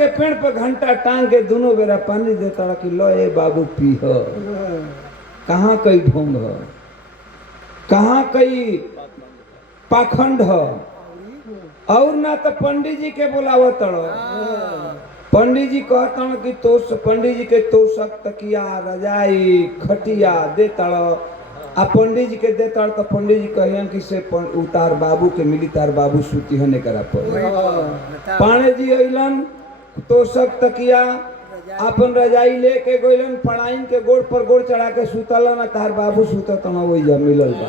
के पेड़ पर घंटा टांग के दोनों बेरा पानी देता कि लो ए बाबू पी हो। कहाँ कई ढोंग हो, कहाँ कई पाखंड हो। और ना तो पंडित जी के बुलावत तड़ो। पंडित जी कहता कि तो पंडित जी के तोशक तकिया रजाई खटिया दे तड़ो। आ पंडित जी के दे तड़ तो पंडित जी कहियन कि से उतार बाबू के मिली तार बाबू सूती होने करा पड़े। पाणे जी अइलन तोशक तकिया अपन रजाई लेके गइलन, पढ़ाइन के गोड़ पर गोड़ चढ़ा के सुतलन। तार बाबू सुतत न वही जा मिलल बा।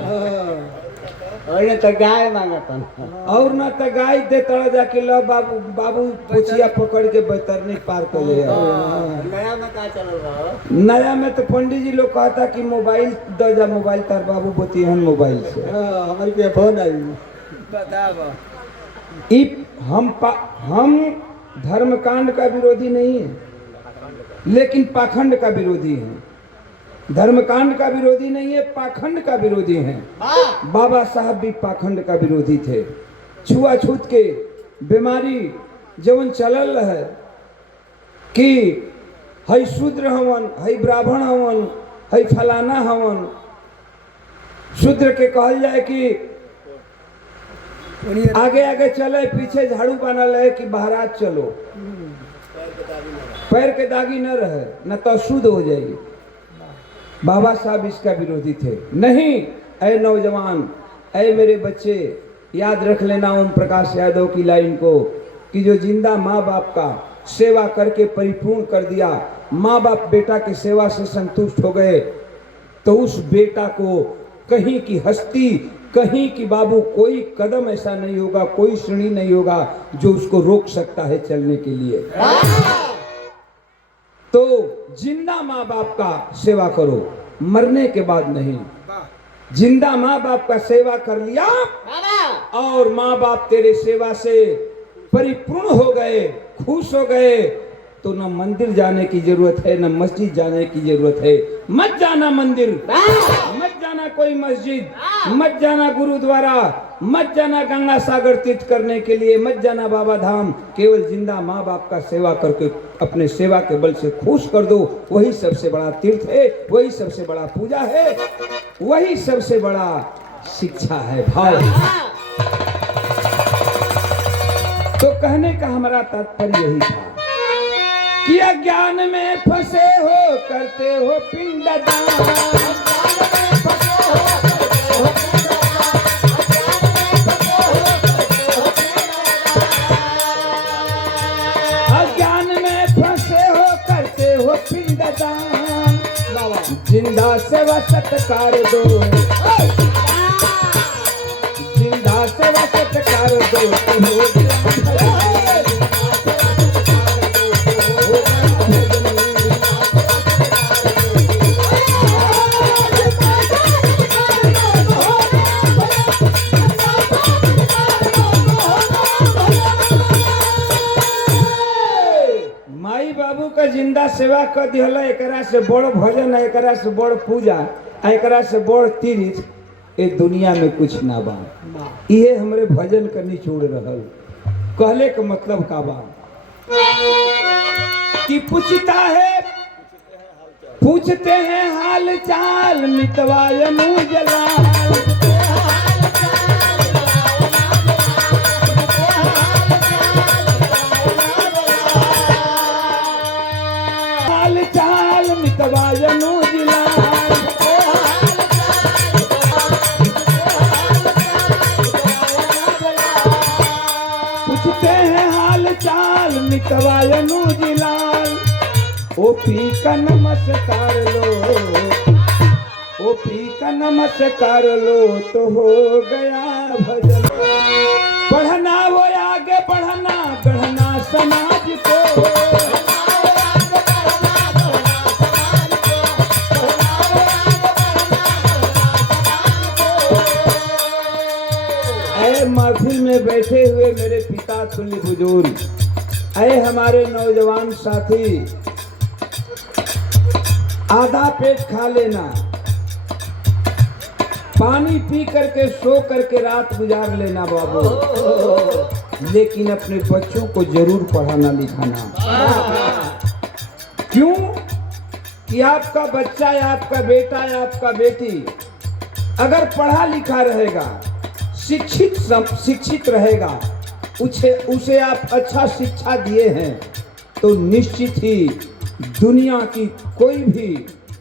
और न तो गाय मांगतन, और ना तो गाय दे तड़ जाके लो बाबू बाबू पुछिया पकड़ के बैतरनी पार कर ले। नया में का चलल बा? नया में तो पंडित जी लोग कहता कि मोबाइल दो जा, मोबाइल तार बाबू बतिहन मोबाइल से। हमारे पे फोन आई बताओ। हम धर्मकांड का विरोधी नहीं है, लेकिन पाखंड का विरोधी है। धर्मकांड का विरोधी नहीं है, पाखंड का विरोधी है। बाबा साहब भी पाखंड का विरोधी थे। छुआछूत के बीमारी जवन चलल है कि हई शूद्र हवन, हई ब्राह्मण हवन, हई फलाना हवन। शूद्र के कहल जाए कि आगे आगे चले, पीछे झाड़ू बनल है कि बहरात चलो, पैर के दागी न रहे न तो शुद्ध हो जाएगी। बाबा साहब इसका विरोधी थे। नहीं, ऐ नौजवान, ऐ मेरे बच्चे, याद रख लेना ओम प्रकाश यादव की लाइन को कि जो जिंदा माँ बाप का सेवा करके परिपूर्ण कर दिया, माँ बाप बेटा की सेवा से संतुष्ट हो गए, तो उस बेटा को कहीं की हस्ती, कहीं की बाबू कोई कदम ऐसा नहीं होगा, कोई श्रेणी नहीं होगा जो उसको रोक सकता है चलने के लिए। तो जिंदा माँ बाप का सेवा करो, मरने के बाद नहीं। जिंदा माँ बाप का सेवा कर लिया और माँ बाप तेरे सेवा से परिपूर्ण हो गए, खुश हो गए, तो न मंदिर जाने की जरूरत है, न मस्जिद जाने की जरूरत है। मत जाना मंदिर, मत जाना कोई मस्जिद, मत जाना गुरुद्वारा, मत जाना गंगा सागर तीर्थ करने के लिए, मत जाना बाबा धाम। केवल जिंदा माँ बाप का सेवा करके अपने सेवा के बल से खुश कर दो। वही सबसे बड़ा तीर्थ है, वही सबसे बड़ा पूजा है, वही सबसे बड़ा शिक्षा है, भाव। तो कहने का हमारा तात्पर्य यही था कि अज्ञान में फंसे हो करते हो पिंडदान। जिंदा सेवा सत्कार दो, जिंदा सेवा सत्कार दो। माई बाबू का जिंदा सेवा कर दिहला, एकरा से बड़ भजन, एकरा से बड़ पूजा, एकरा से बड़ तीर्थ ए दुनिया में कुछ ना बा। ये हमरे भजन का निचोड़ रहल। कहले का मतलब का बा कि पूछते हैं हाल चाल, मितवाय मुँह जलाल। पूछते हैं हाल चाल, मितवायनु जिलाल। ओ पी का नमस्कार लो, ओ पी का नमस्कार लो, तो हो गया भजन। पढ़ना वो आगे बढ़ना, गढ़ना समाज को। महफिल में बैठे हुए मेरे पिता तुल्य बुजुर्ग, ऐ हमारे नौजवान साथी, आधा पेट खा लेना, पानी पी करके सो करके रात गुजार लेना बाबू। लेकिन अपने बच्चों को जरूर पढ़ाना लिखाना। क्यों कि आपका बच्चा या आपका बेटा या आपका बेटी अगर पढ़ा लिखा रहेगा, शिक्षित रहेगा, उसे आप अच्छा शिक्षा दिए हैं, तो निश्चित ही दुनिया की कोई भी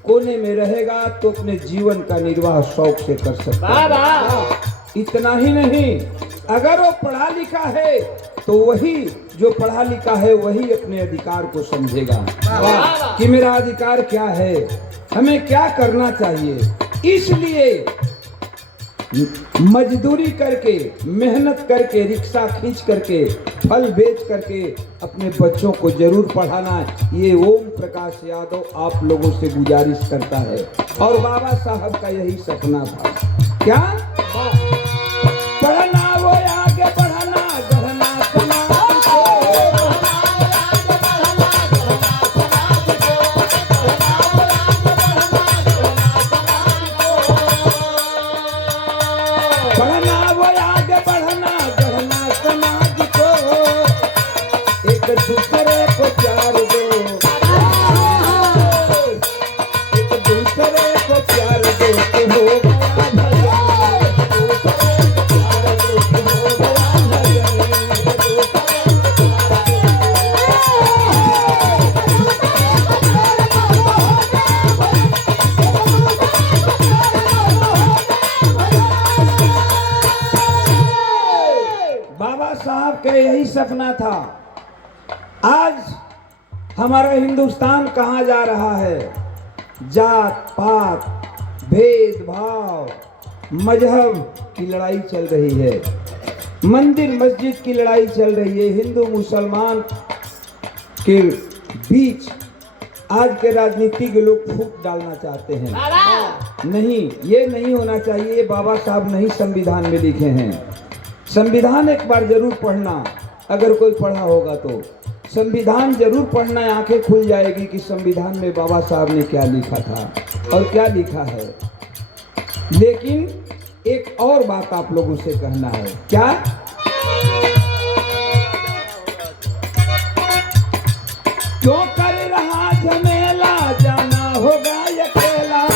कोने में रहेगा तो अपने जीवन का निर्वाह शौक से कर सकता है। इतना ही नहीं, अगर वो पढ़ा लिखा है तो वही जो पढ़ा लिखा है वही अपने अधिकार को समझेगा कि मेरा अधिकार क्या है, हमें क्या करना चाहिए। इसलिए मजदूरी करके, मेहनत करके, रिक्शा खींच करके, फल बेच करके अपने बच्चों को जरूर पढ़ाना, ये ओम प्रकाश यादव आप लोगों से गुजारिश करता है। और बाबा साहब का यही सपना था, क्या पढ़ना वो आगे बढ़ाना, गढ़ना समाज को, पढ़ना वो आगे बढ़ना, गढ़ना समाज को, एक दूसरे को प्यार दो, एक दूसरे को प्यार दो तो होगा का यही सपना था। आज हमारा हिंदुस्तान कहाँ जा रहा है? जात पात, भेदभाव, मजहब की लड़ाई चल रही है, मंदिर मस्जिद की लड़ाई चल रही है, हिंदू मुसलमान के बीच आज के राजनीति के लोग फूट डालना चाहते हैं। नहीं, ये नहीं होना चाहिए। ये बाबा साहब नहीं संविधान में लिखे हैं। संविधान एक बार जरूर पढ़ना, अगर कोई पढ़ा होगा तो संविधान जरूर पढ़ना, आंखें खुल जाएगी कि संविधान में बाबा साहब ने क्या लिखा था और क्या लिखा है। लेकिन एक और बात आप लोगों से कहना है, क्या? क्यों कर रहा झमेला, जाना होगा अकेला,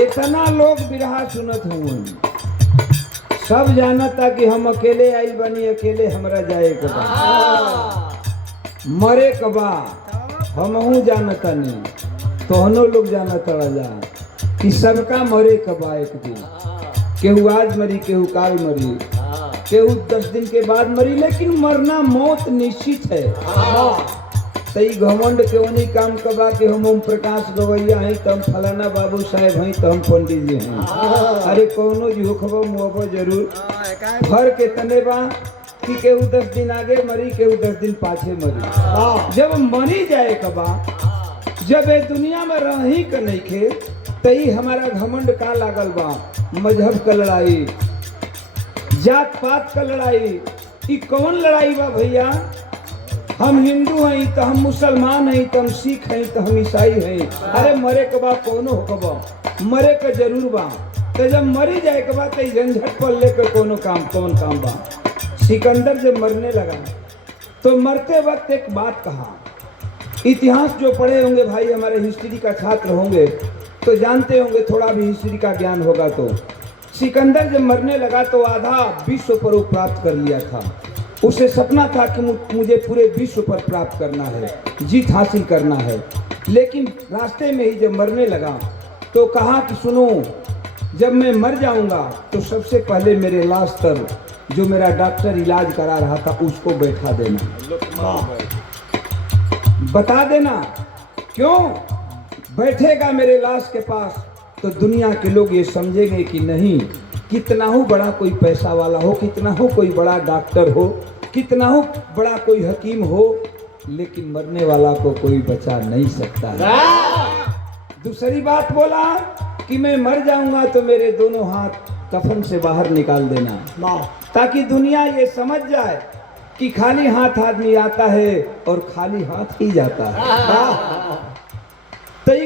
इतना लोग बिरहा सुनत हूँ, सब जानता कि हम अकेले आइल बनी, अकेले हमरा जाए के बा, मरे के बा, हमहू जानता नहीं, तोहनो लोग जानता जा कि सबका मरे के बा एक दिन। केहू आज मरी, केहू काल मरी, केहू 10 दिन के बाद मरी, लेकिन मरना मौत निश्चित है। तई घमंड के वही काम कबा कि हम ओम प्रकाश गवैया हैं, तम फलाना बाबू साहेब हैं, तम पंडित जी हैं। अरे कौनो जी होखबो मुहबो जरूर, फर के तने बा कि केहू 10 दिन आगे मरी, केहू 10 दिन पाछे मरी। जब मरी जाए कबा, जब ये दुनिया में रही के नहीं खे, तई हमारा घमंड का लागल बा? मजहब का लड़ाई, जात पात का लड़ाई, ई कौन लड़ाई बा भैया? हम हिंदू हैं तो हम मुसलमान हैं, तो हम सिख हैं, तो हम ईसाई हैं। अरे मरे के बाद कोनो होकबा, मरे के जरूर बा, तो जब मरी जाए के बाद झंझट पर लेकर कोनो काम, कौन काम बा? सिकंदर जब मरने लगा तो मरते वक्त एक बात कहा। इतिहास जो पढ़े होंगे भाई, हमारे हिस्ट्री का छात्र होंगे तो जानते होंगे, थोड़ा भी हिस्ट्री का ज्ञान होगा तो, सिकंदर जब मरने लगा तो आधा विश्व पर वो प्राप्त कर लिया था। उसे सपना था कि मुझे पूरे विश्व पर प्राप्त करना है, जीत हासिल करना है। लेकिन रास्ते में ही जब मरने लगा तो कहा कि सुनो, जब मैं मर जाऊंगा तो सबसे पहले मेरे लाश पर जो मेरा डॉक्टर इलाज करा रहा था उसको बैठा देना, बता देना। क्यों बैठेगा मेरे लाश के पास तो दुनिया के लोग ये समझेंगे कि नहीं, कितना हो बड़ा कोई पैसा वाला हो, कितना हो कोई बड़ा डॉक्टर हो, कितना हो बड़ा कोई हकीम हो, लेकिन मरने वाला को कोई बचा नहीं सकता है। दूसरी बात बोला कि मैं मर जाऊंगा तो मेरे दोनों हाथ कफन से बाहर निकाल देना, ताकि दुनिया ये समझ जाए कि खाली हाथ आदमी आता है और खाली हाथ ही जाता है।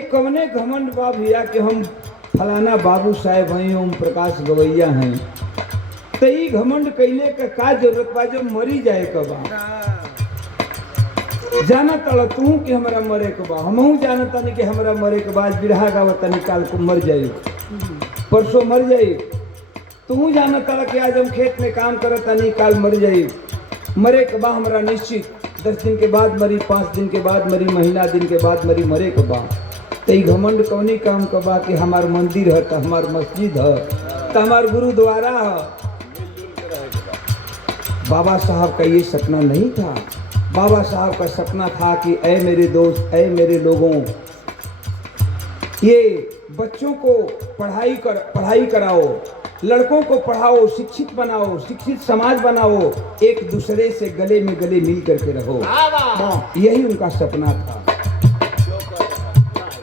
कवने घमंड बा भैया कि हम फलाना बाबू साहेब हैं, ओम प्रकाश गवैया हैं, तो ई घमंड कैले का जरूरत बा जब मरी जाए के बा। जाना तड़ तू कि हमरा मरे के बा, हमहू जाना तनी कि हमरा मरे के बाद बिरहा गावत तनी काल को मर जाई, परसों मर जाई। तू जाना तड़ कि आज हम खेत में काम करत तनी काल मर जाई। मरे के बा हमरा निश्चित 10 दिन के बाद मरी, 5 दिन के बाद मरी, महीना दिन के बाद मरी, मरे के बा। तो ई घमंड कौनी काम के बा कि हमार मंदिर है, तो हमार मस्जिद है, तो हमार गुरुद्वारा है। बाबा साहब का ये सपना नहीं था। बाबा साहब का सपना था कि ऐ मेरे दोस्त, ऐ मेरे लोगों, ये बच्चों को पढ़ाई कराओ, लड़कों को पढ़ाओ, शिक्षित बनाओ, शिक्षित समाज बनाओ, एक दूसरे से गले में गले मिल करके रहो। यही उनका सपना था।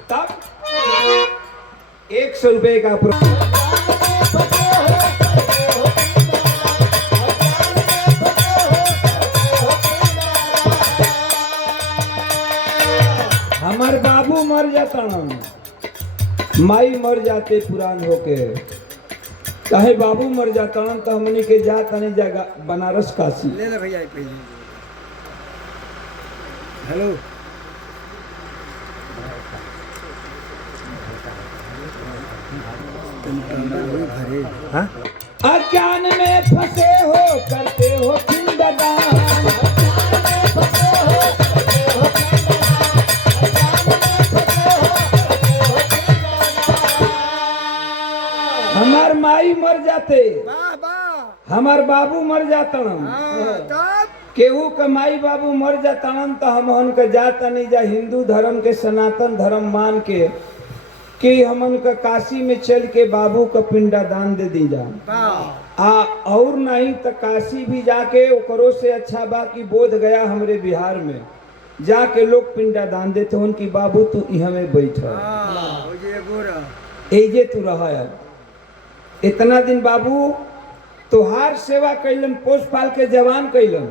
तब 100 रुपए का हमार बाबू मर जाता ना, माई मर जाते पुरान होके, चाहे बाबू मर जाता ना, तो हमने के जाता नहीं जागा बनारस काशी। ले ले भैया पहले। हेलो अज्ञान में फंसे हो करते हो पिंडदान, हमार माई मर जाते, हमार बाबू मर जाता, केहू के माई बाबू मर जाता तो हम के जाता नहीं जा हिंदू धर्म के सनातन धर्म मान के कि हमन का काशी में चल के बाबू का पिंडा दान दे दी जा। और नहीं तो काशी भी जाके ओकरो से अच्छा बा कि बोध गया हमरे बिहार में जाके लोग पिंडा दान देते हैं कि बाबू तू यहाँ में बैठा, एजे तू रहा है इतना दिन, बाबू तुहार सेवा कैलन, पोस पाल के जवान कैलन,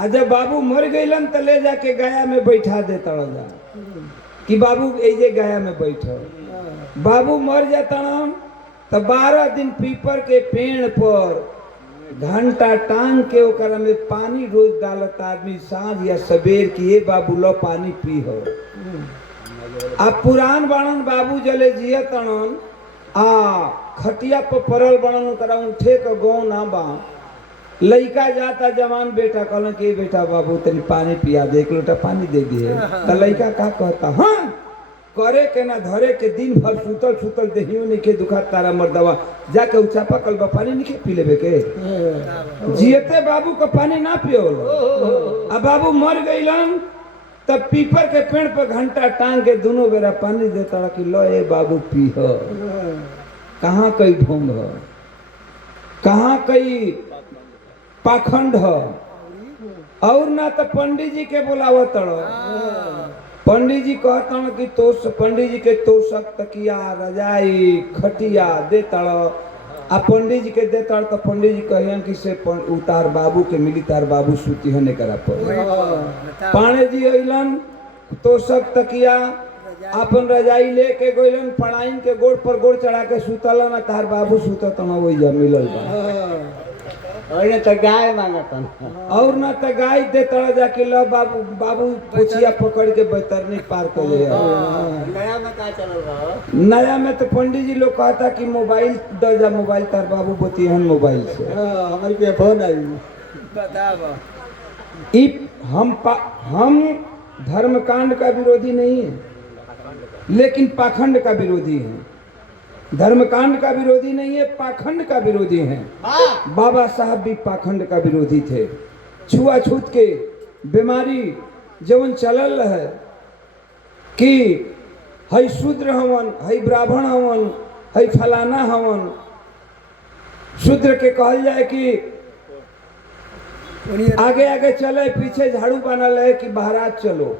आ जब बाबू मर गईलन तो ले जाके गया में बैठा देता जा कि बाबू एजे गया में बैठो। बाबू मर जाता तो 12 दिन पीपर के पेड़ पर घंटा टांग के ओकरा में पानी रोज डालता आदमी, सांझ या सवेर की ये बाबू लो पानी पी हो। अब पुरान बाणन बाबू जले जियतन आ खटिया पर परल बनन करा उठे का गौ ना बा, लइका जाता जवान बेटा कहलन कि बेटा बाबू तनी पानी पिया दे, 1 लोटा पानी दे दिए। तो लइका का कहता, हाँ करे के ना धरे के दिन भर सुतल सुतल देहियो नहीं के दुखा तारा मर्दवा, जाके उचापा कल पानी नहीं पी लेबे के, जियते बाबू का पानी ना पियो। अब बाबू मर गईलन तब पीपर के पेड़ पर घंटा टांग के दोनों बेरा पानी देता कि लो ए बाबू पी हो। कहाँ कई ढोंग हो, कहाँ कई पाखंड हो। और ना तो पंडित जी के बुलावत, पंडित जी कहता कि पंडित जी के तोशक तकिया रजाई खटिया देता, आ पंडित जी के देता तो पंडित जी कहियन कि से उतार बाबू के मिली, तार बाबू सूती होने करा पर। पाणे जी अइलन तोशक तकिया अपन रजाई लेके गइलन, पढ़ाइन के गोड़ पर गोड़ चढ़ा के सुतलन, तार बाबू सुतत न वही मिलल बा। और तो गाय मांगतन, और ना तो गाय देता जाके लो बाबू, बाबू पुछिया पकड़ के बैतरनी पार कर ले। नया में का चलल बा? नया में तो पंडित जी लोग कहता कि मोबाइल दे जा, मोबाइल तार बाबू बतियन मोबाइल से। हमारे पे फोन आई बताओ। हम धर्मकांड का विरोधी नहीं है, लेकिन पाखंड का विरोधी है। धर्मकांड का विरोधी नहीं है, पाखंड का विरोधी है। बाबा साहब भी पाखंड का विरोधी थे। छुआछूत के बीमारी जवन चलल है कि हई शूद्र हवन, हई ब्राह्मण हवन, हई फलाना हवन। शूद्र के कहल जाए कि आगे आगे चले, पीछे झाड़ू बनल है कि बहरात चलो,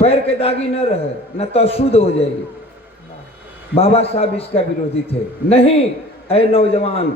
पैर के दागी न रहे न तो शुद्ध हो जाएगी। बाबा साहब इसका विरोधी थे। नहीं ऐ नौजवान,